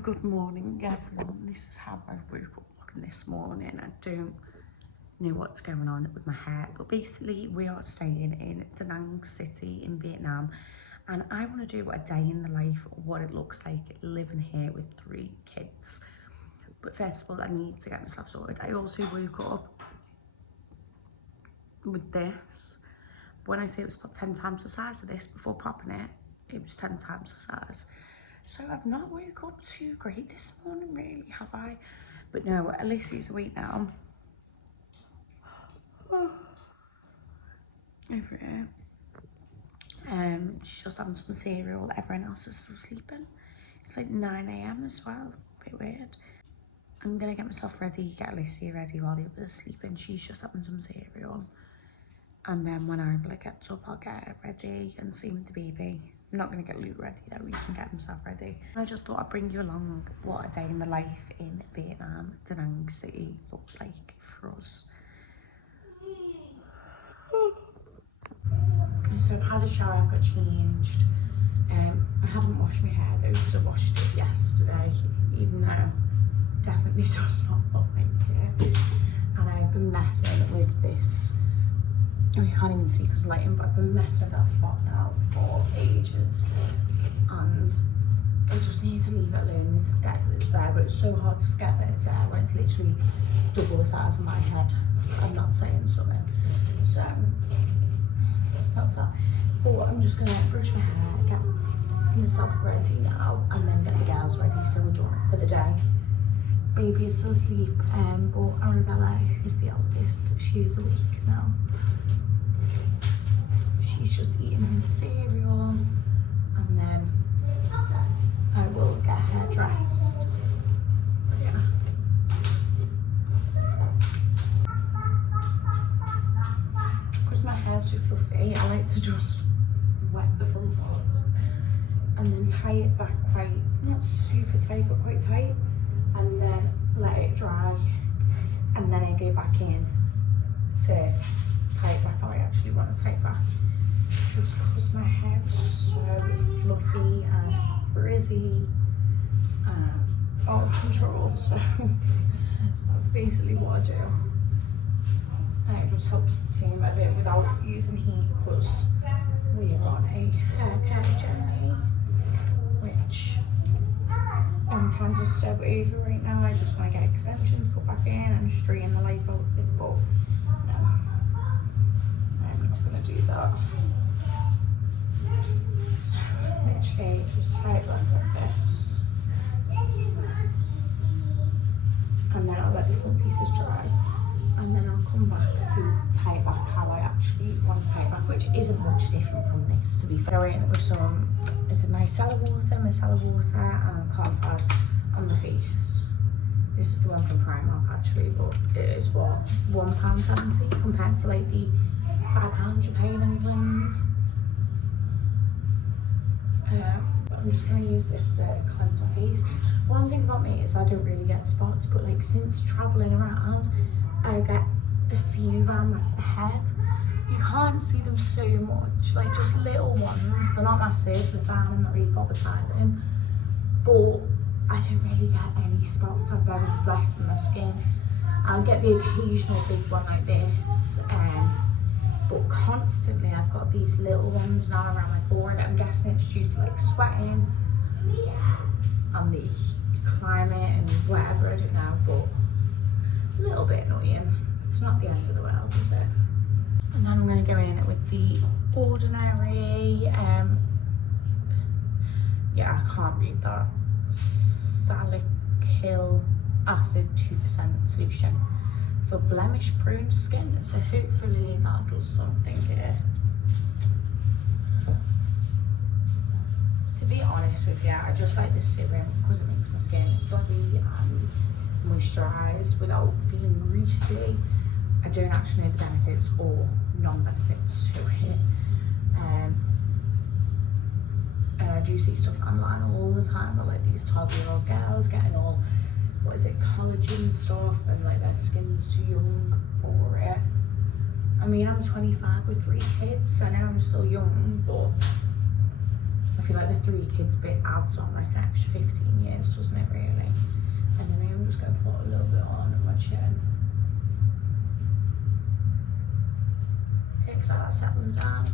Good morning everyone, this is how I woke up looking this morning. I don't know what's going on with my hair, but basically we are staying in DANANG city in Vietnam, and I want to do a day in the life, what it looks like living here with 3 kids. But first of all, I need to get myself sorted. I also woke up with this. When I say it was about 10 times the size of this before popping it, it was 10 times the size. So I've not woke up too great this morning, really, have I? But no, Alicia's awake now. Over here. She's just having some cereal. Everyone else is still sleeping. It's like 9 AM as well. A bit weird. I'm gonna get myself ready, get Alicia ready while the others are sleeping. She's just having some cereal. And then when Arbella gets up, I'll get her ready and same with the baby. I'm not going to get Luke ready though, he can get himself ready. I just thought I'd bring you along what a day in the life in Vietnam, DANANG city looks like for us. So I've had a shower, I've got changed. I hadn't washed my hair though because I washed it yesterday, even though it definitely does not look like it. And I've been messing with this. You can't even see because of lighting, but I've been messing with that spot now for ages, and I just need to leave it alone. I need to forget that it's there, but it's so hard to forget that it's there when it's literally double the size of my head. I'm not saying something, so that's that. But I'm just gonna brush my hair, get myself ready now, and then get the girls ready so we're done for the day. Baby is still asleep, but Arabella, who's the eldest, she is awake now. He's just eating his cereal, and then I will get her dressed. But yeah. Because my hair's so fluffy, I like to just wet the front parts and then tie it back quite, not super tight, but quite tight, and then let it dry, and then I go back in to tie it back how I actually want to tie it back. Just because my hair is so fluffy and frizzy and out of control, so that's basically what I do. And it just helps to tame a bit without using heat, because we are on a hair care journey, which I'm kind of so over right now. I just want to get extensions put back in and straighten the life out of it, but no, I'm not going to do that. So literally just tie it back like this, and then I'll let the front pieces dry, and then I'll come back to tie it back how I actually want to tie it back, which isn't much different from this, to be fair. Go in with some, is it micellar water and card pad on the face. This is the one from Primark actually, but it is what, £1.70 compared to like the £5 you pay in England. I'm just going to use this to cleanse my face. One thing about me is I don't really get spots, but like since travelling around, I get a few around my head. You can't see them so much, like just little ones. They're not massive, they're fine, I'm not really bothered by them. But I don't really get any spots. I'm very blessed with my skin. I'll get the occasional big one like this, but constantly I've got these little ones now around my forehead. I'm guessing it's due to like sweating and the climate and whatever, I don't know, but a little bit annoying. It's not the end of the world, is it? And then I'm going to go in with the ordinary, yeah, I can't read that, salicylic acid 2% solution for blemish prone skin, so hopefully that does something here. To be honest with you, I just like this serum because it makes my skin glowey and moisturised without feeling greasy. I don't actually know the benefits or non-benefits to it. And I do see stuff online all the time about like these 12-year-old girls getting all, what is it, collagen stuff, and like their skin's too young for it. I mean, I'm 25 with 3 kids, I know I'm still young, but I feel like the 3 kids bit adds on like an extra 15 years, doesn't it really? And then I am just going to put a little bit on my chin. Hopefully that settles down.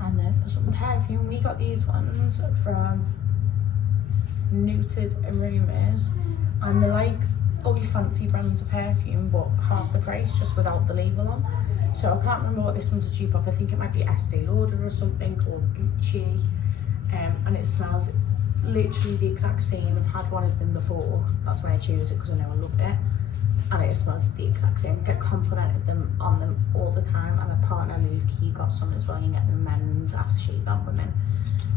And then some perfume. We got these ones from Neutered Aromas, and they're like all your fancy brands of perfume but half the price, just without the label on. So I can't remember what this one's a dupe of. I think it might be Estee Lauder or something, or Gucci. And it smells literally the exact same. I've had one of them before, that's why I chose it, because I know I love it. And it smells the exact same. I get complimented on them all the time. And my partner Luke, he got some as well. You get the men's aftershave on women.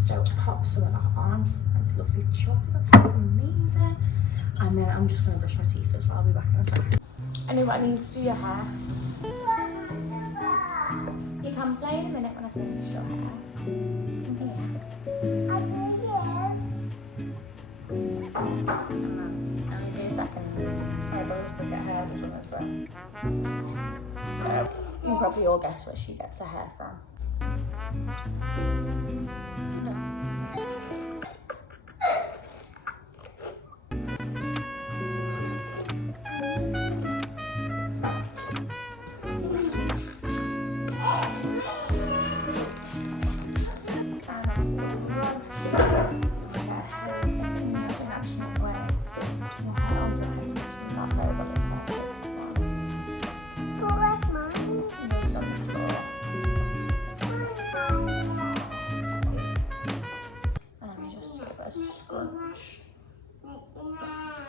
So pop some of that on. It's lovely chocolate, that smells amazing. And then I'm just going to brush my teeth as well. I'll be back in a second. Anyway, I need to do your hair. You can play in a minute when I finish your hair. And in a second, my brother's going to get hers done as well. So you'll probably all guess where she gets her hair from.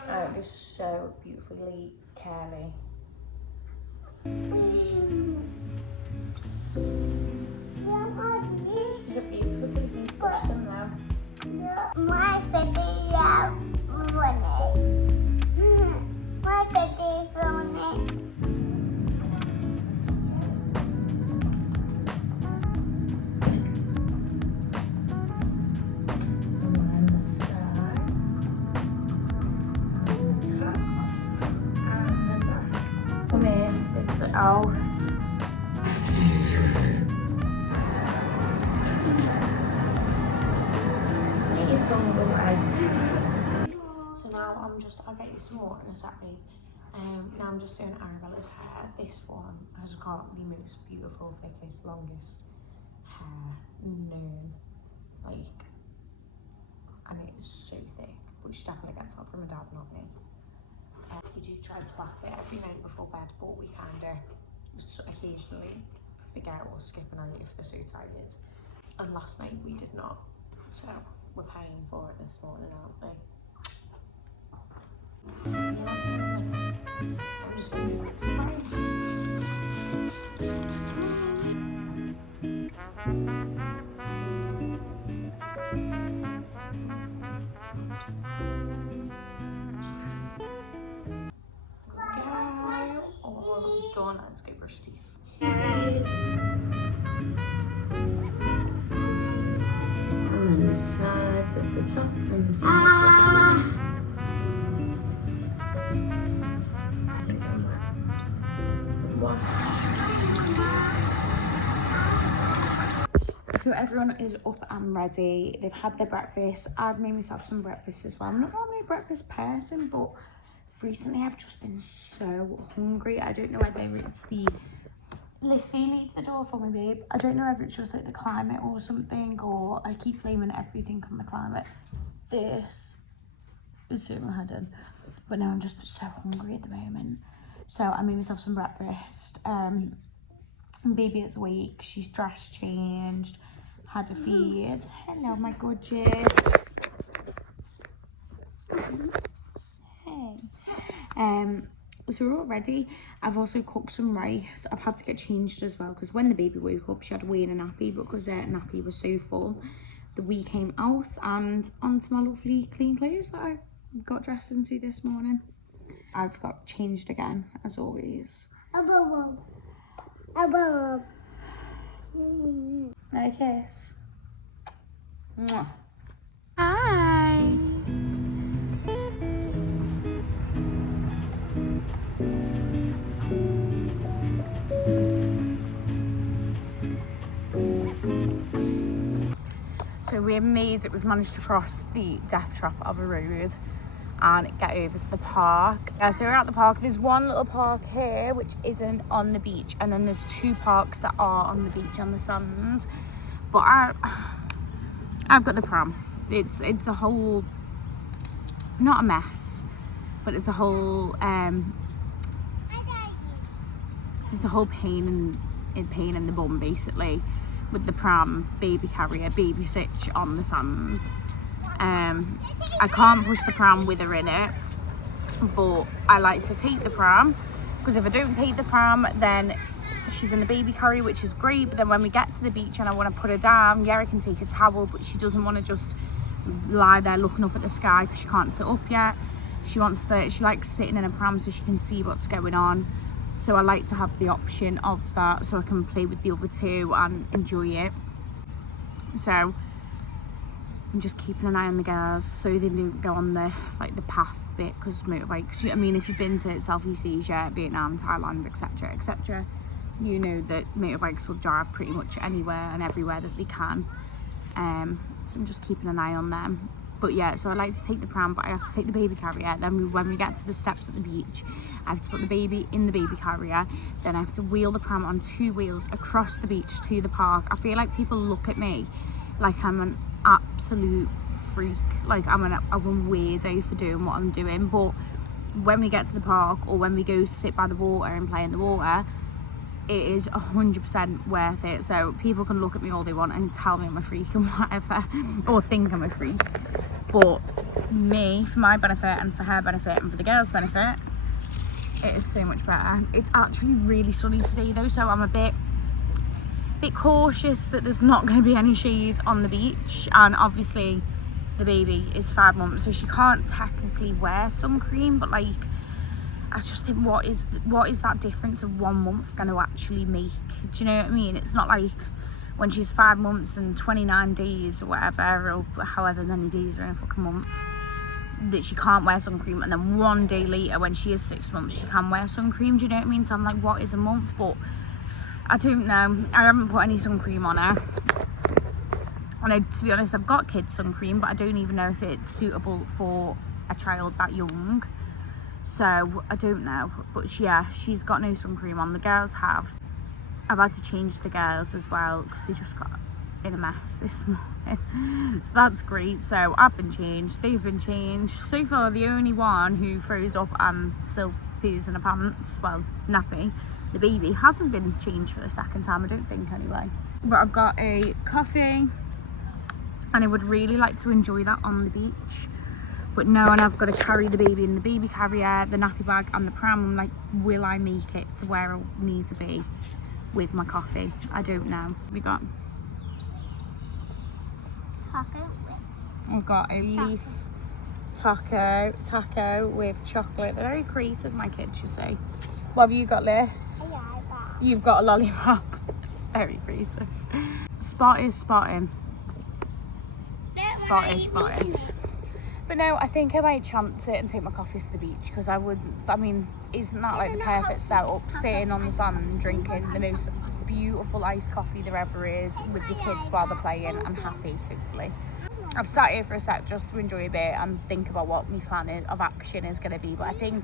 It is so beautifully curly. These are beautiful teeth, you need to brush them though. My video running. My video running. Out. So now I'll get you some water in a second. Now I'm just doing Arabella's hair. This one has got the most beautiful, thickest, longest hair known. Like, and it is so thick, but she definitely gets that from her dad, not me. We do try to plait it every night before bed, but we kind of just occasionally forget or skip a night if they're so tired. And last night we did not, so we're paying for it this morning, aren't we? I'm just going to do this done. Let's go brush teeth. And then the sides at the top and the sides at the bottom. So everyone is up and ready. They've had their breakfast. I've made myself some breakfast as well. I'm not normally a breakfast person, but recently I've just been so hungry. I don't know whether it's the Lissy leaves the door for me, babe. I don't know if it's just like the climate or something, or I keep blaming everything on the climate. This is doing my head in. But now I'm just so hungry at the moment. So I made myself some breakfast. Baby is awake. She's dress changed, had a feed. Hello, my gorgeous. Hey. So we're all ready. I've also cooked some rice. I've had to get changed as well because when the baby woke up, she had a wee and a nappy, but because her nappy was so full, the wee came out and onto my lovely clean clothes that I got dressed into this morning. I've got changed again, as always. A kiss. Mwah. Hi. So we we made it. We've managed to cross the death trap of a road and get over to the park. Yeah, so we're at the park. There's one little park here which isn't on the beach, and then there's 2 parks that are on the beach on the sand. But I've got the pram. It's a whole, not a mess, but it's a whole pain in the bum basically, with the pram, baby carrier, baby sitch on the sand. I can't push the pram with her in it, but I like to take the pram, because if I don't take the pram then she's in the baby carrier, which is great, but then when we get to the beach and I want to put her down, yeah, I can take a towel, but she doesn't want to just lie there looking up at the sky because she can't sit up yet. She likes sitting in a pram so she can see what's going on. So I like to have the option of that so I can play with the other 2 and enjoy it. So I'm just keeping an eye on the girls so they don't go on the path bit, because motorbikes, I mean, if you've been to Southeast Asia, Vietnam, Thailand, etc, etc, you know that motorbikes will drive pretty much anywhere and everywhere that they can. So I'm just keeping an eye on them. But yeah, so I like to take the pram, but I have to take the baby carrier. Then when we get to the steps at the beach, I have to put the baby in the baby carrier. Then I have to wheel the pram on 2 wheels across the beach to the park. I feel like people look at me like I'm an absolute freak, like I'm a weirdo for doing what I'm doing. But when we get to the park, or when we go sit by the water and play in the water, it is 100% worth it. So people can look at me all they want and tell me I'm a freak and whatever, or think I'm a freak, but me, for my benefit and for her benefit and for the girls' benefit, it is so much better. It's actually really sunny today though, so I'm a bit cautious that there's not going to be any shade on the beach. And obviously the baby is 5 months, so she can't technically wear sun cream, but like, I just think, what is that difference of 1 month going to actually make? Do you know what I mean? It's not like when she's 5 months and 29 days or whatever, or however many days are in a fucking month, that she can't wear sun cream, and then 1 day later when she is 6 months she can wear sun cream. Do you know what I mean? So I'm like, what is a month? But I don't know. I haven't put any sun cream on her. And to be honest, I've got kids sun cream, but I don't even know if it's suitable for a child that young. So I don't know. But yeah, she's got no sun cream on. The girls have. I've had to change the girls as well because they just got in a mess this morning. So that's great. So I've been changed, they've been changed. So far the only one who throws up and still poos in her pants, well, nappy, the baby, hasn't been changed for the second time, I don't think anyway. But I've got a coffee and I would really like to enjoy that on the beach. But no, and I've got to carry the baby in the baby carrier, the nappy bag and the pram. I'm like, will I make it to where I need to be with my coffee? I don't know. We got taco with I've got a leaf taco with chocolate. They're very creative, my kids, you see. What have you got, Liz? yeah, You've got a lollipop. Very creative. Spot is spotting. Spot is spotting. But no, I think I might chance it and take my coffees to the beach, because I mean, isn't that like the perfect setup? Sitting on the sand, drinking the most beautiful iced coffee there ever is with your kids while they're playing and happy, hopefully. I've sat here for a sec just to enjoy a bit and think about what my plan of action is going to be, but I think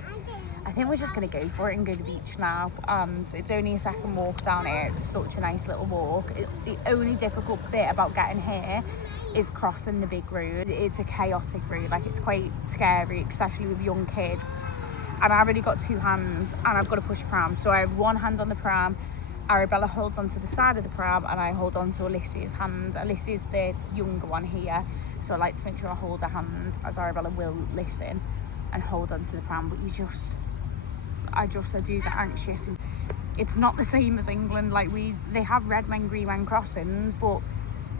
we're just going to go for it and go to the beach now. And it's only a second walk down here. It's such a nice little walk. The only difficult bit about getting here is crossing the big road. It's a chaotic road, like it's quite scary, especially with young kids. And I've already got 2 hands and I've got to push pram. So I have one hand on the pram, Arabella holds onto the side of the pram, and I hold on to Alicia's hand. Alicia's the younger one here, so I like to make sure I hold her hand, as Arabella will listen and hold onto the pram. But I do get anxious. And it's not the same as England. Like they have red men, green men crossings, but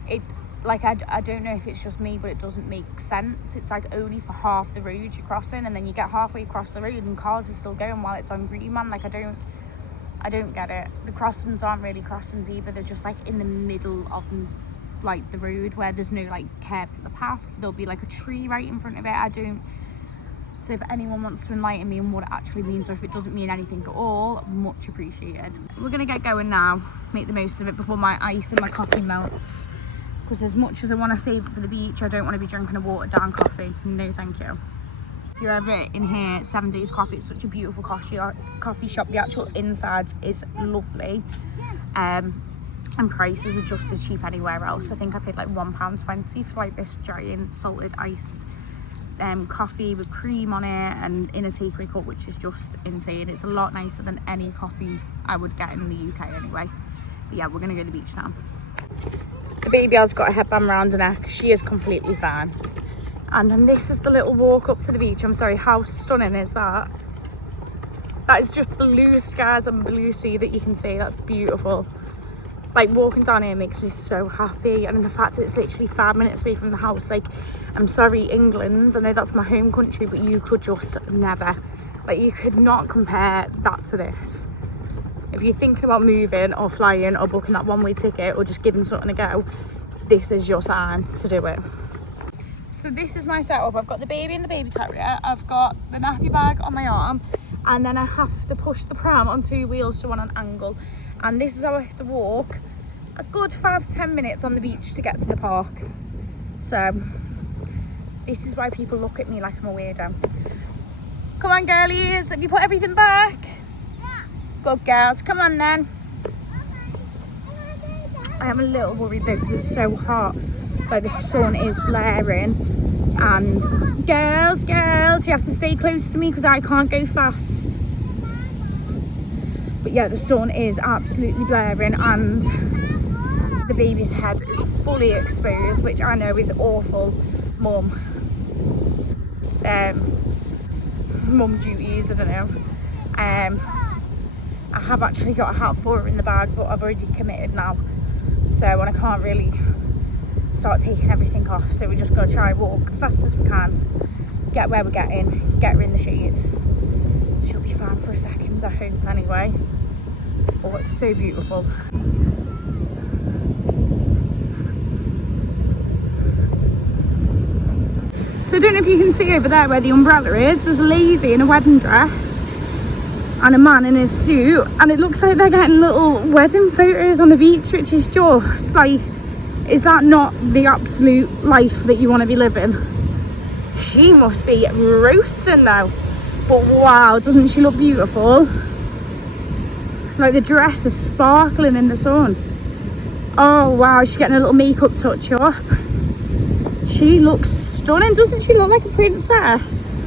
I don't know if it's just me, but it doesn't make sense. It's like only for half the road you're crossing, and then you get halfway across the road and cars are still going while it's on green man. Like I don't get it. The crossings aren't really crossings either. They're just like in the middle of like the road where there's no like curb to the path. There'll be like a tree right in front of it. So if anyone wants to enlighten me on what it actually means, or if it doesn't mean anything at all, much appreciated. We're gonna get going now, make the most of it before my ice and my coffee melts, because as much as I want to save it for the beach, I don't want to be drinking a watered down coffee. No thank you. If you're ever in here, 7 Days Coffee, it's such a beautiful coffee shop. The actual inside is lovely, and prices are just as cheap anywhere else. I think I paid like £1.20 for like this giant salted iced coffee with cream on it and in a takeaway cup, which is just insane. It's a lot nicer than any coffee I would get in the UK anyway. But yeah, we're gonna go to the beach now. The baby has got a headband around her neck. She is completely fine. And then this is the little walk up to the beach. I'm sorry, how stunning is that? That is just blue skies and blue sea that you can see. That's beautiful. Like, walking down here makes me so happy, and the fact that it's literally 5 minutes away from the house. Like, I'm sorry, England, I know that's my home country, but you could just never, like, you could not compare that to this. If you're thinking about moving or flying or booking that one-way ticket or just giving something a go, this is your sign to do it. So this is my setup. I've got the baby in the baby carrier, I've got the nappy bag on my arm, and then I have to push the pram on 2 wheels to an angle. And this is how I have to walk a good 5 to 10 minutes on the beach to get to the park. So this is why people look at me like I'm a weirdo. Come on, girlies, have you put everything back? Yeah. Good girls, come on then. I am a little worried though because it's so hot. Like, the sun is blaring. And girls, you have to stay close to me because I can't go fast. But yeah, the sun is absolutely blaring and the baby's head is fully exposed, which I know is awful mum duties, I don't know. I have actually got a hat for her in the bag, but I've already committed now, so, and I can't really start taking everything off, so we just got to try walk as fast as we can, get where we're getting, get her in the shade. She'll be fine for a second, I hope, anyway. Oh, it's so beautiful. So I don't know if you can see over there where the umbrella is, there's a lady in a wedding dress and a man in his suit, and it looks like they're getting little wedding photos on the beach, which is just like, is that not the absolute life that you want to be living? She must be roasting though. But wow, doesn't she look beautiful? Like, the dress is sparkling in the sun. Oh wow, she's getting a little makeup touch up. She looks stunning, doesn't she look like a princess?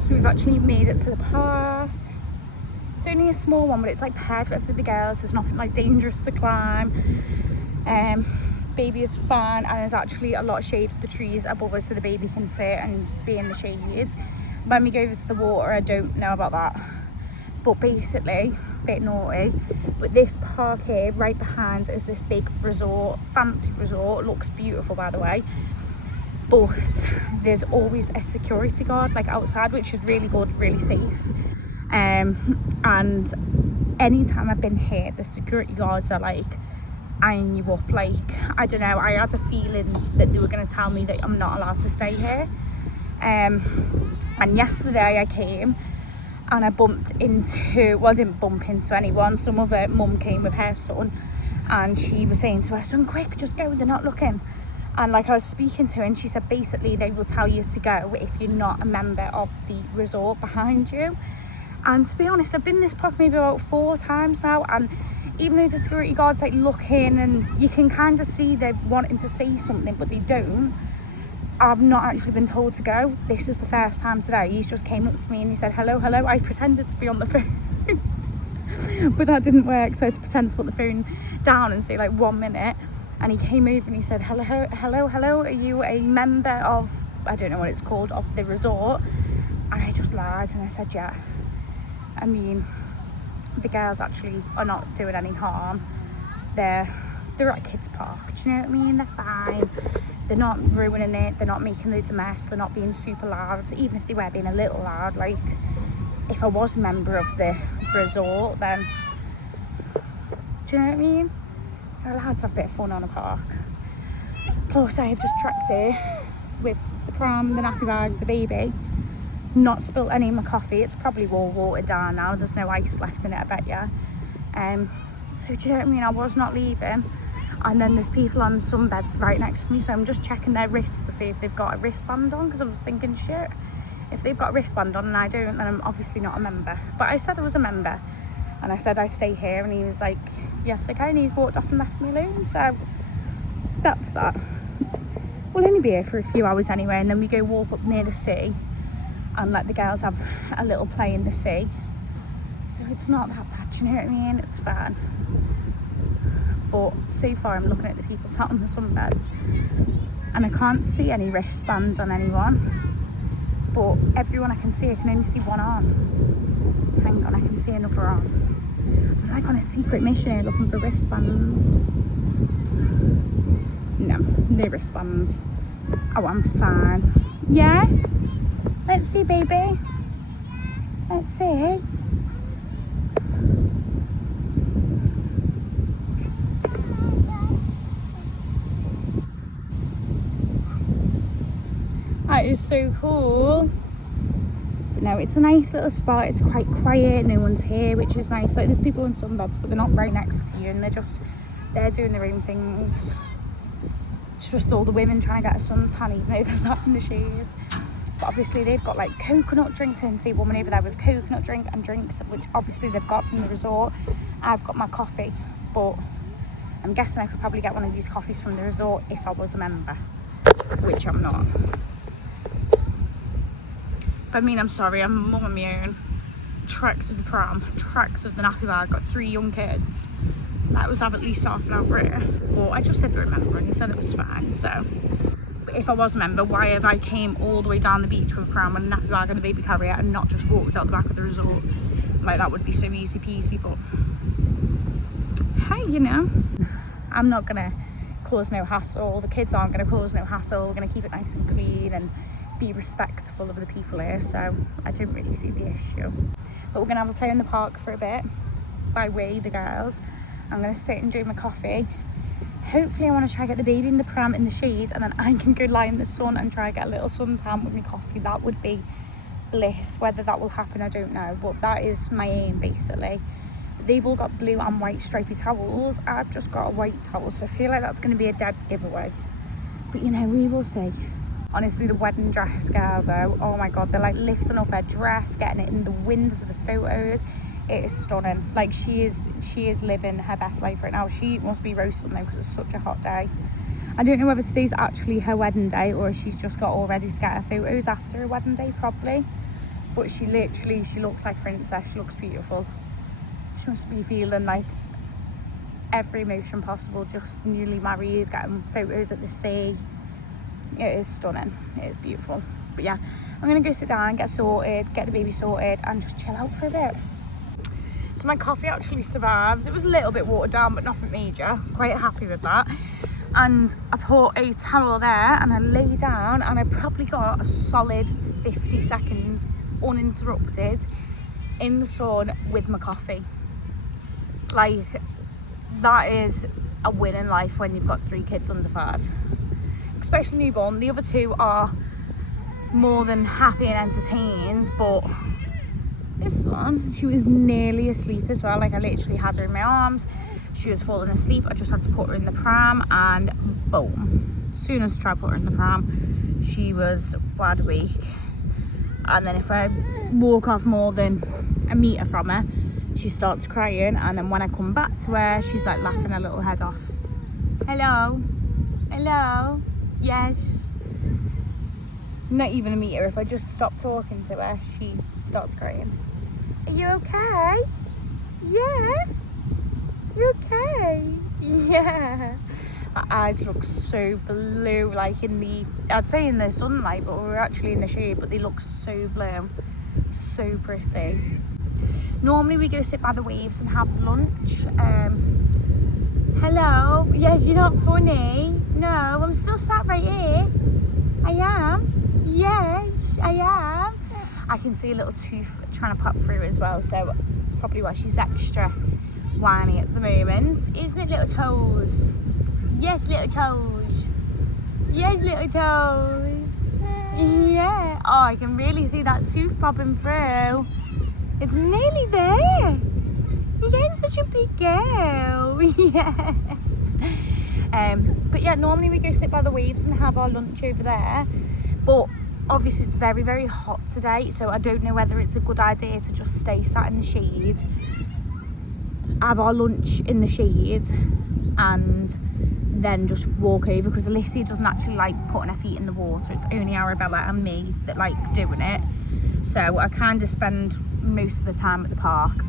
So we've actually made it to the park. It's only a small one, but it's like perfect for the girls. There's nothing like dangerous to climb. Baby is fine, and there's actually a lot of shade with the trees above us so the baby can sit and be in the shade. When we go over to the water, I don't know about that, but basically a bit naughty. But this park here right behind is this big resort, fancy resort, looks beautiful by the way, but there's always a security guard like outside, which is really good, really safe. And anytime I've been here, the security guards are like eyeing you up. Like, I don't know, I had a feeling that they were going to tell me that I'm not allowed to stay here. And yesterday I came and I bumped into, well, I didn't bump into anyone, some other mum came with her son and she was saying to her son, quick, just go, they're not looking. And like, I was speaking to her and she said basically they will tell you to go if you're not a member of the resort behind you. And to be honest, I've been in this park maybe about 4 times now, and even though the security guards like looking and you can kind of see they're wanting to say something but they don't, I've not actually been told to go. This is the first time today. He just came up to me and he said hello. I pretended to be on the phone but that didn't work, so I had to pretend to put the phone down and say like 1 minute, and he came over and he said hello, are you a member of, I don't know what it's called, of the resort? And I just lied and I said yeah. I mean, the girls actually are not doing any harm. They're at a kids park, do you know what I mean? They're fine, they're not ruining it, they're not making loads of mess, they're not being super loud. Even if they were being a little loud, like if I was a member of the resort, then do you know what I mean? They're allowed to have a bit of fun on a park. Plus I have just tracked here with the pram, the nappy bag, the baby, not spilt any of my coffee. It's probably all watered down now, there's no ice left in it, I bet you. So do you know what I mean? I was not leaving. And then there's people on some beds right next to me, so I'm just checking their wrists to see if they've got a wristband on, because I was thinking, shit, if they've got a wristband on and I don't, then I'm obviously not a member. But I said I was a member, and I said I stay here, and he was like, yes, okay, and he's walked off and left me alone. So that's that. We'll only be here for a few hours anyway, and then we go walk up near the sea and let the girls have a little play in the sea. So it's not that bad, you know what I mean? It's fine. But so far I'm looking at the people sat on the sunbeds and I can't see any wristband on anyone. But everyone I can only see one arm. Hang on, I can see another arm. I'm like on a secret mission here looking for wristbands. No wristbands. Oh, I'm fine. Yeah? Let's see, baby. Let's see. That is so cool. But no, it's a nice little spot. It's quite quiet. No one's here, which is nice. Like, there's people on sunbeds, but they're not right next to you, and they're doing their own things. It's just all the women trying to get a suntan, even though they're sat in the shades. But obviously they've got like coconut drinks. I can see a woman over there with coconut drink and drinks, which obviously they've got from the resort. I've got my coffee, but I'm guessing I could probably get one of these coffees from the resort if I was a member, which I'm not. But I mean, I'm sorry, I'm a mum on my own. Treks with the pram, treks with the nappy bag, got 3 young kids. That was have at least half an hour here. But I just said we're a member and he said it was fine, so. But if I was a member, why have I came all the way down the beach with a pram and a nappy bag and a baby carrier and not just walked out the back of the resort? Like, that would be so easy peasy, but hey, you know, I'm not gonna cause no hassle. The kids aren't gonna cause no hassle. We're gonna keep it nice and clean and be respectful of the people here, so I don't really see the issue. But we're gonna have a play in the park for a bit. By we, the girls. I'm gonna sit and drink my coffee. Hopefully I want to try to get the baby in the pram in the shade, and then I can go lie in the sun and try to get a little suntan with my coffee. That would be bliss. Whether that will happen, I don't know, but that is my aim basically. They've all got blue and white stripy towels. I've just got a white towel, so I feel like that's going to be a dead giveaway. But you know, we will see. Honestly, the wedding dress girl though, oh my god, they're like lifting up her dress, getting it in the wind for the photos. It is stunning. Like, she is living her best life right now. She must be roasting though, because it's such a hot day. I don't know whether today's actually her wedding day or she's just got all ready to get her photos after her wedding day, probably. But she looks like a princess. She looks beautiful. She must be feeling like every emotion possible, just newly married, getting photos at the sea. It is stunning. It is beautiful. But yeah, I'm gonna go sit down, get sorted, get the baby sorted, and just chill out for a bit. So my coffee actually survived. It was a little bit watered down, but nothing major. Quite happy with that. And I put a towel there and I lay down, and I probably got a solid 50 seconds uninterrupted in the sun with my coffee. Like, that is a win in life when you've got 3 kids under 5. Especially newborn. The other 2 are more than happy and entertained, but this one, she was nearly asleep as well. Like, I literally had her in my arms. She was falling asleep. I just had to put her in the pram, and boom. As soon as I tried to put her in the pram, she was wide awake. And then if I walk off more than a metre from her, she starts crying, and then when I come back to her, she's like laughing her little head off. Hello? Hello? Yes? Not even a metre. If I just stop talking to her, she starts crying. Are you okay? Yeah? You okay? Yeah. My eyes look so blue, like I'd say in the sunlight, but we're actually in the shade, but they look so blue. So pretty. Normally we go sit by the waves and have lunch. Hello? Yes, you're not funny. No, I'm still sat right here. I am. Yes, I am. I can see a little tooth trying to pop through as well, so it's probably why she's extra whiny at the moment. Isn't it, little toes? Yes, little toes. Yes, little toes. Yeah. Oh, I can really see that tooth popping through. It's nearly there. You're getting such a big girl. Yes. But yeah, normally we go sit by the waves and have our lunch over there, but obviously it's very, very hot today, so I don't know whether it's a good idea to just stay sat in the shade, have our lunch in the shade, and then just walk over, because Alicia doesn't actually like putting her feet in the water. It's only Arabella and me that like doing it, so I kind of spend most of the time at the park,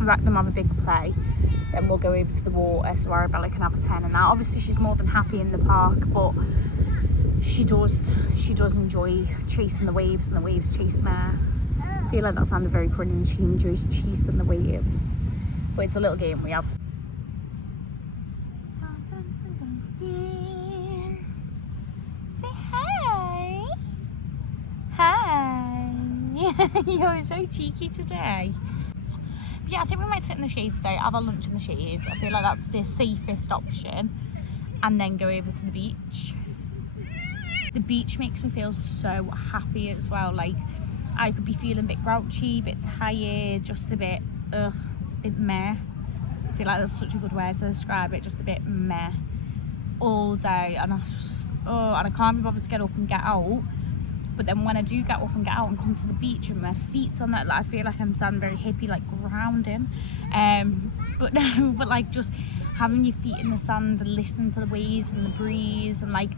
let them have a big play, then we'll go over to the water so Arabella can have a turn. And that, obviously she's more than happy in the park, but she does enjoy chasing the waves, and the waves chasing her. I feel like that sounded very cringe. She enjoys chasing the waves, but it's a little game we have. Say hi. Hi. You're so cheeky today. But yeah, I think we might sit in the shade today, have our lunch in the shade. I feel like that's the safest option, and then go over to the beach. The beach makes me feel so happy as well. Like, I could be feeling a bit grouchy, a bit tired, just a bit meh. I feel like that's such a good word to describe it, just a bit meh all day. And I can't be bothered to get up and get out. But then when I do get up and get out and come to the beach and my feet's on that, like, I feel like I'm sounding very hippie, like grounding. But no, but like just having your feet in the sand and listening to the waves and the breeze, and like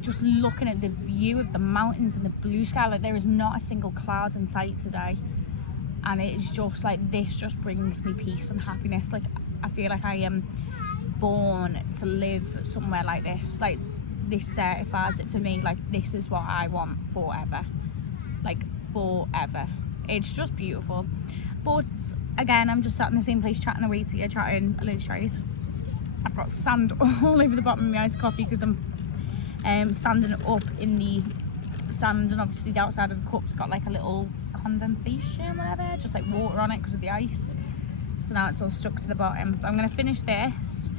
just looking at the view of the mountains and the blue sky. Like, there is not a single cloud in sight today, and it is just like, this just brings me peace and happiness. Like, I feel like I am born to live somewhere like this. Like, this certifies it for me. Like, this is what I want forever, like forever. It's just beautiful. But again, I'm just sat in the same place chatting away to you, chatting a little shite. I've got sand all over the bottom of my iced coffee because I'm standing up in the sand, and obviously the outside of the cup's got like a little condensation, whatever, just like water on it because of the ice. So now it's all stuck to the bottom. But I'm going to finish this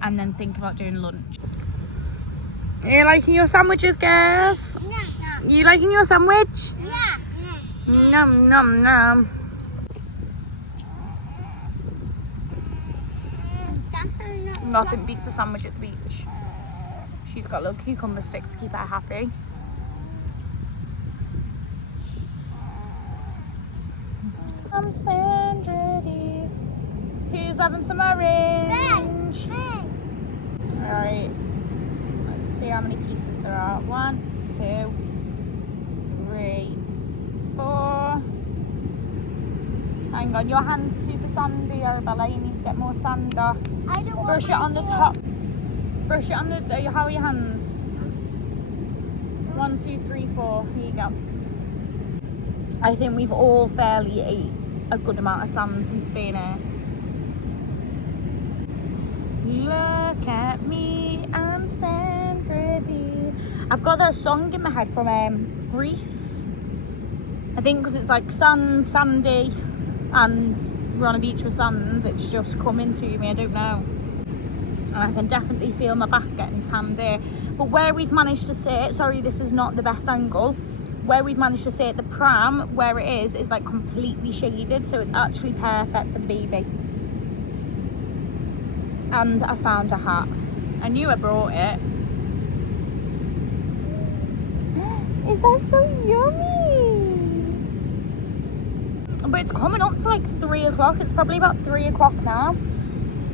and then think about doing lunch. Are you liking your sandwiches, girls? No. You liking your sandwich? No. Nom nom nom. Nothing beats a sandwich at the beach. She's got little cucumber sticks to keep her happy. I'm Sandra D. Who's having some orange? Right. Let's see how many pieces there are. 1, 2, 3, 4. Hang on, your hands are super sandy, Arabella. You need to get more sand off. I don't Brush it on the top. Brush it on the. How are your hands? 1, 2, 3, 4. Here you go. I think we've all fairly ate a good amount of sand since being here. Look at me, I'm Sandra D. I've got that song in my head from Greece. I think because it's like sun, sandy, and we're on a beach with sand. It's just coming to me. I don't know. And I can definitely feel my back getting tanned here. But where we've managed to sit, sorry, this is not the best angle. Where we've managed to sit, the pram, where it is like completely shaded, so it's actually perfect for the baby. And I found a hat. I knew I brought it. Is that so yummy? But it's coming up to like 3 o'clock. It's probably about 3 o'clock now.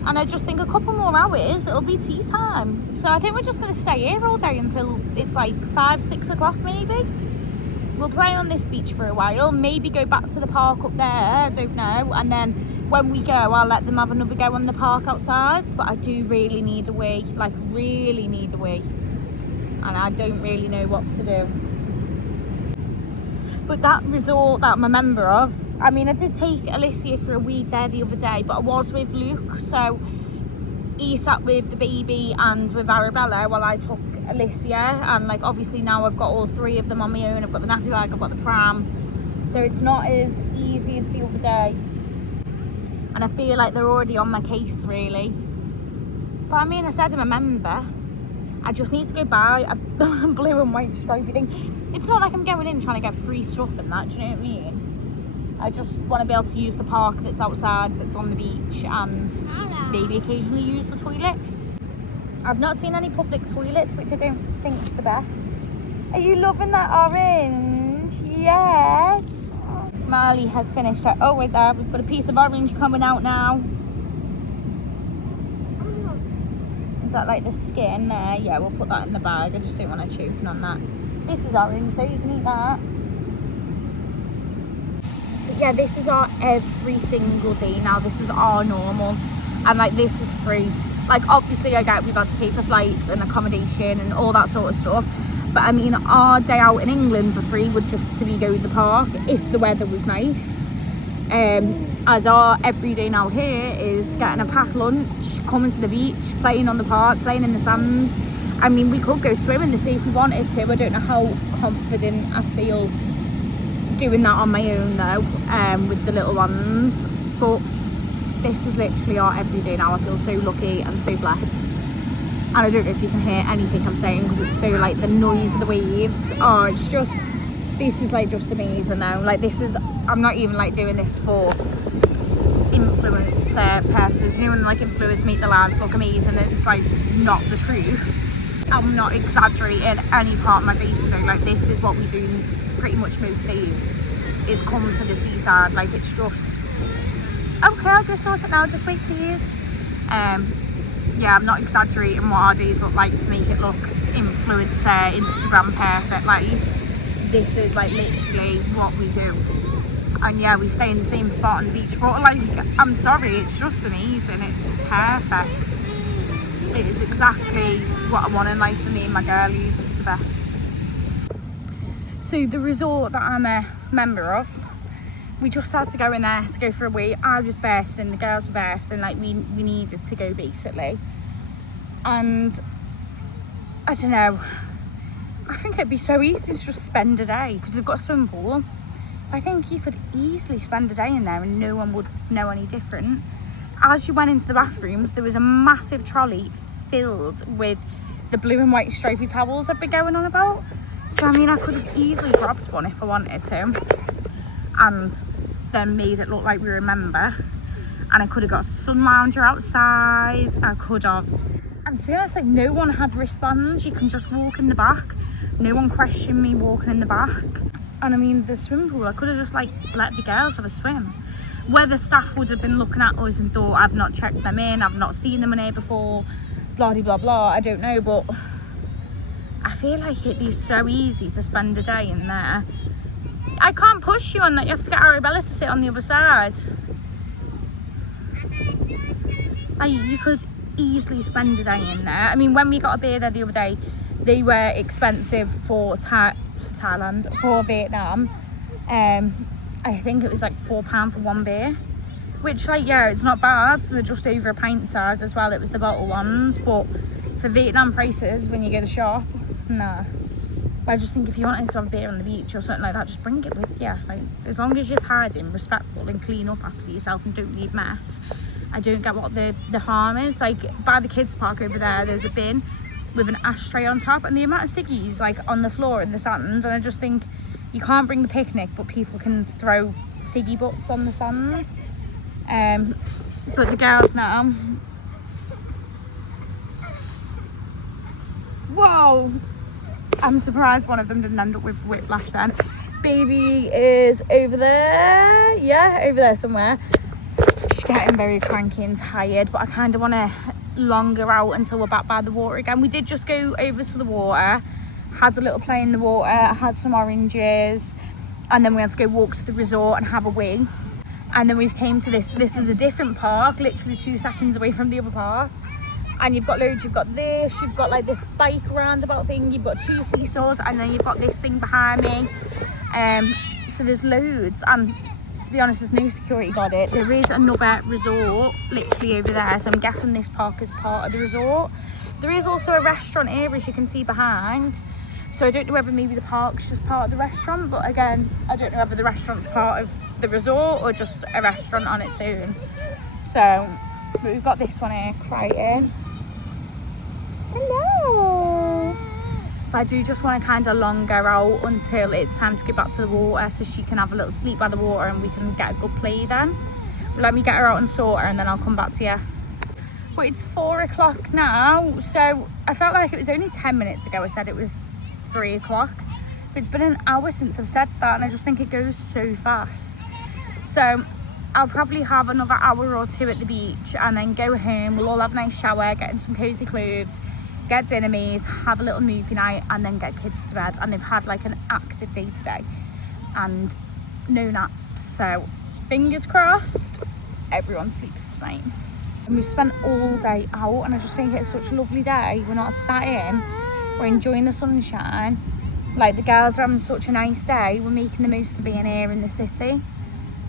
And I just think a couple more hours, it'll be tea time. So I think we're just going to stay here all day until it's like 5, 6 o'clock maybe. We'll play on this beach for a while, maybe go back to the park up there, I don't know. And then when we go, I'll let them have another go on the park outside. But I do really need a wee, like really need a wee. And I don't really know what to do. But that resort that I'm a member of, I mean, I did take Alicia for a week there the other day, but I was with Luke, so he sat with the baby and with Arabella while I took Alicia. And like, obviously now I've got all 3 of them on my own. I've got the nappy bag, I've got the pram, so it's not as easy as the other day. And I feel like they're already on my case, really. But I mean, I said I'm a member. I just need to go buy a blue and white stripy thing. It's not like I'm going in trying to get free stuff and that, do you know what I mean? I just want to be able to use the park that's outside, that's on the beach, and maybe occasionally use the toilet. I've not seen any public toilets, which I don't think's the best. Are you loving that orange? Yes. Marley has finished her. Oh, wait there. We've got a piece of orange coming out now. Is that like the skin there? Yeah, we'll put that in the bag. I just don't want to choke on that. This is orange though, you can eat that. But yeah, this is our every single day now. This is our normal. And like, this is free. Like, obviously I get we've had to pay for flights and accommodation and all that sort of stuff. But I mean, our day out in England for free would just to be go to the park if the weather was nice. As our everyday now here is getting a packed lunch, coming to the beach, playing on the park, playing in the sand. I mean, we could go swimming to see if we wanted to. I don't know how confident I feel doing that on my own though, with the little ones. But this is literally our everyday now. I feel so lucky and so blessed. And I don't know if you can hear anything I'm saying because it's so like the noise of the waves. Oh, it's just, this is like just amazing now. Like, this is, I'm not even like doing this for influencer purposes. You know, when like influencers make the lives look amazing, and it's like not the truth. I'm not exaggerating any part of my day to day. Like, this is what we do pretty much most days, is come to the seaside. Like, it's just, okay, I'll go sort it now, just wait please. Yeah, I'm not exaggerating what our days look like to make it look influencer, Instagram perfect. Like, this is like literally what we do. And yeah, we stay in the same spot on the beach, but like, I'm sorry, it's just amazing. It's perfect. It is exactly what I want in life for me and my girlies. It's the best. So the resort that I'm a member of, we just had to go in there to go for a wee. I was bursting, the girls were bursting, like we needed to go basically. And I don't know, I think it'd be so easy to just spend a day because we've got a swimming pool. I think you could easily spend a day in there and no one would know any different. As you went into the bathrooms, there was a massive trolley filled with the blue and white stripy towels I've been going on about. So I mean, I could have easily grabbed one if I wanted to and then made it look like we remember. And I could have got a sun lounger outside, I could have. And to be honest, like, no one had wristbands. You can just walk in the back. No one questioned me walking in the back. And I mean, the swimming pool, I could have just like let the girls have a swim. Whether staff would have been looking at us and thought, I've not checked them in, I've not seen them in here before, blah blah blah, I don't know. But I feel like it'd be so easy to spend a day in there. I can't push you on that, you have to get Arabella to sit on the other side. Like, you could easily spend a day in there. I mean, when we got a beer there the other day, they were expensive for Thailand, for Vietnam. I think it was like £4 for one beer, which, like, yeah, it's not bad. So they're just over a pint size as well. It was the bottle ones, but for Vietnam prices, when you go to the shop, nah. I just think if you wanted to have a beer on the beach or something like that, just bring it with you. Like, as long as you're hiding, respectful and clean up after yourself and don't leave mess. I don't get what the harm is. Like, by the kids park over there, there's a bin with an ashtray on top, and the amount of ciggies like on the floor in the sand, and I just think you can't bring the picnic, but people can throw ciggy butts on the sand. But the girls now, whoa, I'm surprised one of them didn't end up with whiplash then. Baby is over there, yeah, over there somewhere. She's getting very cranky and tired, but I kind of want to longer out until we're back by the water again. We did just go over to the water, had a little play in the water, had some oranges, and then we had to go walk to the resort and have a wee. And then we came to this is a different park, literally 2 seconds away from the other park. And you've got loads, you've got this, you've got like this bike roundabout thing, you've got 2 seesaws, and then you've got this thing behind me. So there's loads, and to be honest, there's no security guard it. There is another resort literally over there, so I'm guessing this park is part of the resort. There is also a restaurant here, as you can see behind. So I don't know whether maybe the park's just part of the restaurant, but again, I don't know whether the restaurant's part of the resort or just a restaurant on its own. So, but we've got this one here, crying. Hello. But I do just want to kind of longer out until it's time to get back to the water, so she can have a little sleep by the water and we can get a good play then. Let me get her out and sort her, and then I'll come back to you. but it's 4 o'clock now, so I felt like it was only 10 minutes ago I said it was 3 o'clock. It's been an hour since I've said that, and I just think it goes so fast. So I'll probably have another hour or two at the beach and then go home. We'll all have a nice shower, get in some cozy clothes, get dinner made, have a little movie night, and then get kids to bed. And they've had like an active day today and no naps, so fingers crossed everyone sleeps tonight. And we've spent all day out, and I just think it's such a lovely day. We're not sat in, we're enjoying the sunshine. Like, the girls are having such a nice day. We're making the most of being here in the city,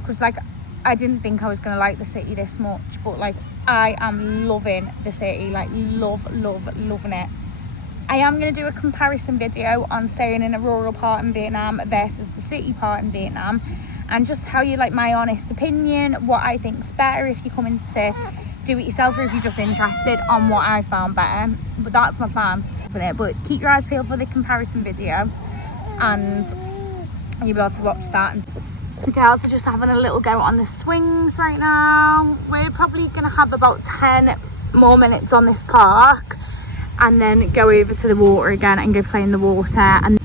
because like I didn't think I was gonna like the city this much, but like I am loving the city, like loving it. I am going to do a comparison video on staying in a rural part in Vietnam versus the city part in Vietnam, and just tell you like my honest opinion, what I think's better if you're coming to do it yourself, or if you're just interested on what I found better. But that's my plan for it. But keep your eyes peeled for the comparison video, and you'll be able to watch that. So the girls are just having a little go on the swings right now. We're probably going to have about 10 more minutes on this park, and then go over to the water again and go play in the water. And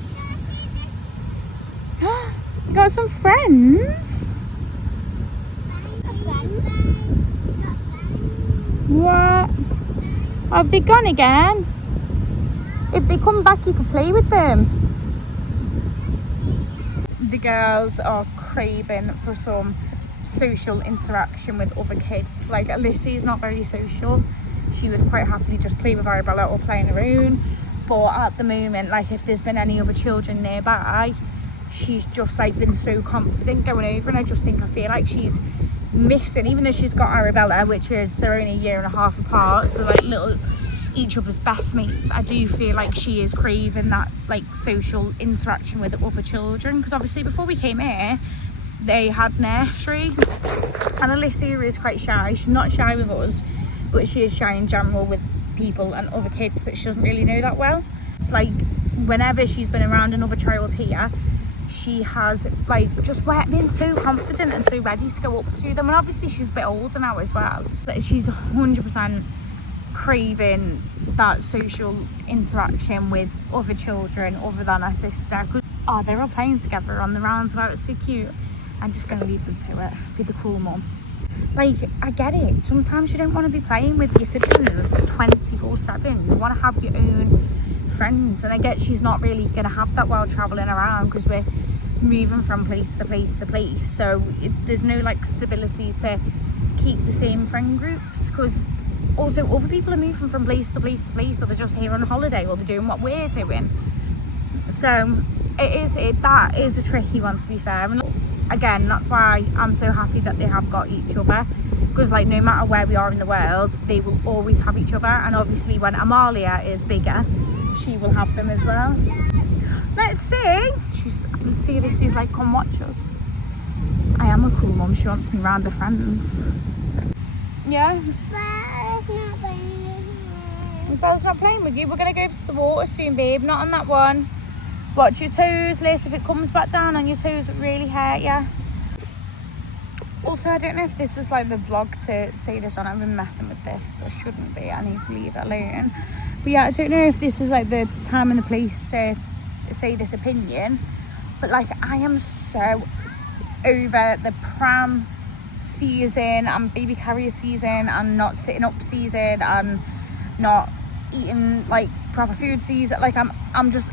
you got some friends? What? Have they gone again? If they come back, you can play with them. The girls are craving for some social interaction with other kids. Like, Alyssa's not very social. She would quite happily just play with Arabella or play on her own, but at the moment, like, if there's been any other children nearby, she's just like been so confident going over, and I feel like she's missing, even though she's got Arabella, which is, they're only a year and a half apart, so they're like little each other's best mates. I do feel like she is craving that like social interaction with other children, because obviously before we came here they had nursery, and Alyssa is quite shy. She's not shy with us, but she is shy in general with people and other kids that she doesn't really know that well. Like, whenever she's been around another child here, she has like just been so confident and so ready to go up to them. And obviously she's a bit older now as well, but she's 100% craving that social interaction with other children other than her sister. Oh, they're all playing together on the roundabout. It's so cute. I'm just gonna leave them to it, be the cool mum. Like, I get it, sometimes you don't want to be playing with your siblings 24/7. You want to have your own friends, and I get she's not really going to have that while travelling around, because we're moving from place to place to place, so there's no like stability to keep the same friend groups, because also other people are moving from place to place to place, or they're just here on holiday, or they're doing what we're doing. So that is a tricky one, to be fair. And again, that's why I'm so happy that they have got each other, because like no matter where we are in the world, they will always have each other. And obviously when Amalia is bigger, she will have them as well. Let's see. I can see this is like, come watch us. I am a cool mum. She wants me around her friends. Yeah. Bella's not playing with you. We're gonna go to the water soon, babe. Not on that one. Watch your toes, Liz. If it comes back down on your toes, it really hurt you. Also, I don't know if this is like the vlog to say this on. I've been messing with this. I shouldn't be. I need to leave it alone. But yeah, I don't know if this is like the time and the place to say this opinion. But like, I am so over the pram season and baby carrier season and not sitting up season and not eating like proper food season. Like, I'm just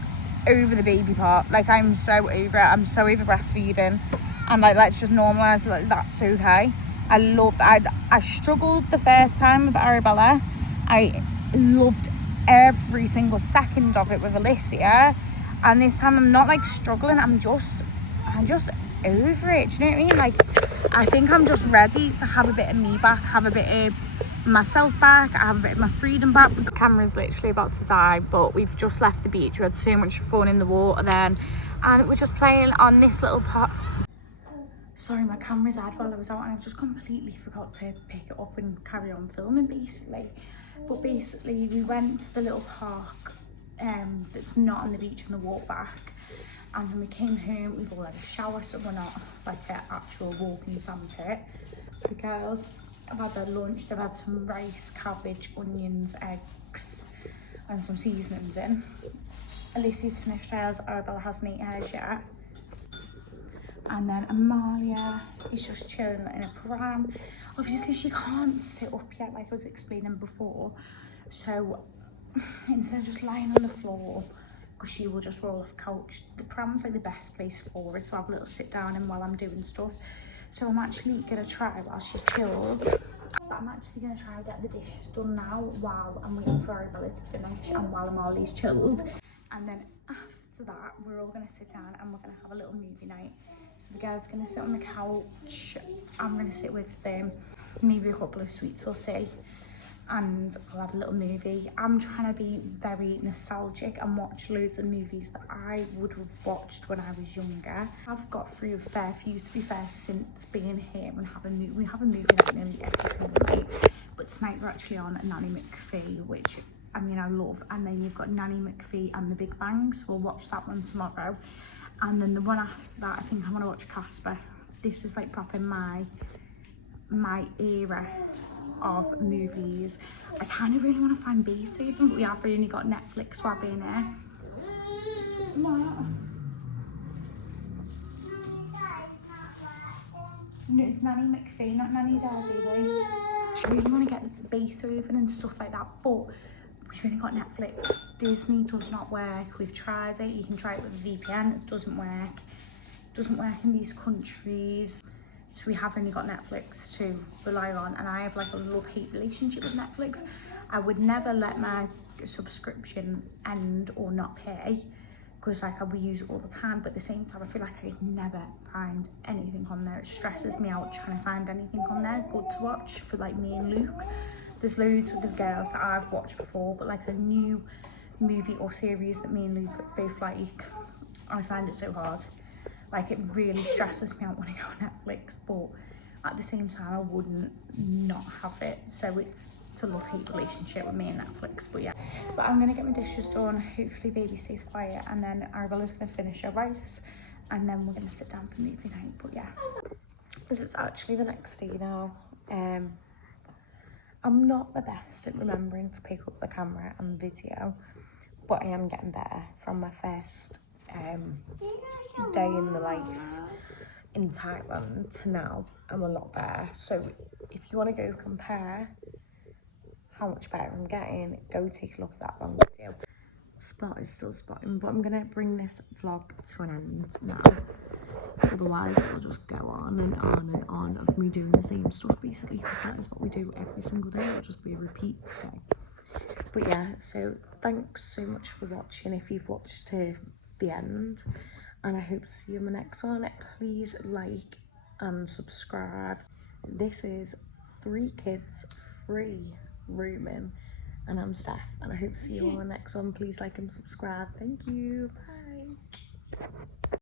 over the baby part. Like, I'm so over it. I'm so over breastfeeding, and like, let's just normalize like that's okay. I struggled the first time with Arabella. I loved every single second of it with Alicia, and this time I'm not like struggling. I'm just over it. Do you know what I mean? Like, I think I'm just ready to have a bit of me back, have a bit of myself back, I have a bit of my freedom back. The camera's literally about to die, but we've just left the beach. We had so much fun in the water then, and we're just playing on this little pot. Sorry, my camera's died while I was out, and I've just completely forgot to pick it up and carry on filming basically. But basically we went to the little park that's not on the beach on the walk back, and then we came home. We've all had a shower, so we're not like an actual walking sand pit. The girls I've had their lunch. They've had some rice, cabbage, onions, eggs and some seasonings in. Alicia's finished hers, Arabella hasn't eaten hers yet. And then Amalia is just chilling in a pram. Obviously she can't sit up yet like I was explaining before. So instead of just lying on the floor, because she will just roll off the couch, the pram's like the best place for her to have a little sit down in while I'm doing stuff. So I'm actually gonna try while she's chilled. I'm actually gonna try and get the dishes done now while I'm waiting for Arabella to finish and while Amalia's chilled. And then after that, we're all gonna sit down and we're gonna have a little movie night. So the guys are gonna sit on the couch, I'm gonna sit with them, maybe a couple of sweets, we'll see. And I'll have a little movie. I'm trying to be very nostalgic and watch loads of movies that I would have watched when I was younger. I've got through a fair few, to be fair, since being here and we have a movie night nearly every single night. But tonight we're actually on Nanny McPhee, which I mean I love. And then you've got Nanny McPhee and The Big Bang, so we'll watch that one tomorrow. And then the one after that, I think I'm gonna watch Casper. This is like proper my era of movies. I kind of really want to find Beethoven, but we have only got Netflix while being here. What? No, it's Nanny McPhee, not Nanny Derby. I really want to get Beethoven and stuff like that, but we've only got Netflix. Disney does not work. We've tried it. You can try it with a VPN. It doesn't work. It doesn't work in these countries. So we have only got Netflix to rely on, and I have like a love-hate relationship with Netflix. I would never let my subscription end or not pay, because like I will use it all the time, but at the same time I feel like I could never find anything on there. It stresses me out trying to find anything on there good to watch for like me and Luke. There's loads of the girls that I've watched before, but like a new movie or series that me and Luke both like, I find it so hard. Like it really stresses me out when I go on Netflix, but at the same time I wouldn't not have it. So it's a love-hate relationship with me and Netflix, but yeah. But I'm gonna get my dishes done, hopefully baby stays quiet, and then Arabella's gonna finish her rice, and then we're gonna sit down for movie night. But yeah, so it's actually the next day now. I'm not the best at remembering to pick up the camera and video, but I am getting better from my first day in the life in Thailand to now. I'm a lot better. So if you want to go compare how much better I'm getting, go take a look at that long video. Spot is still spotting, but I'm gonna bring this vlog to an end now, otherwise it'll just go on and on and on of me doing the same stuff basically, because that is what we do every single day. It'll just be a repeat today. But yeah, so thanks so much for watching if you've watched to the end, and I hope to see you in the next one. Please like and subscribe. This is 3 kids, free rooming, and I'm Steph, and I hope to see you on the next one. Please like and subscribe. Thank you. Bye.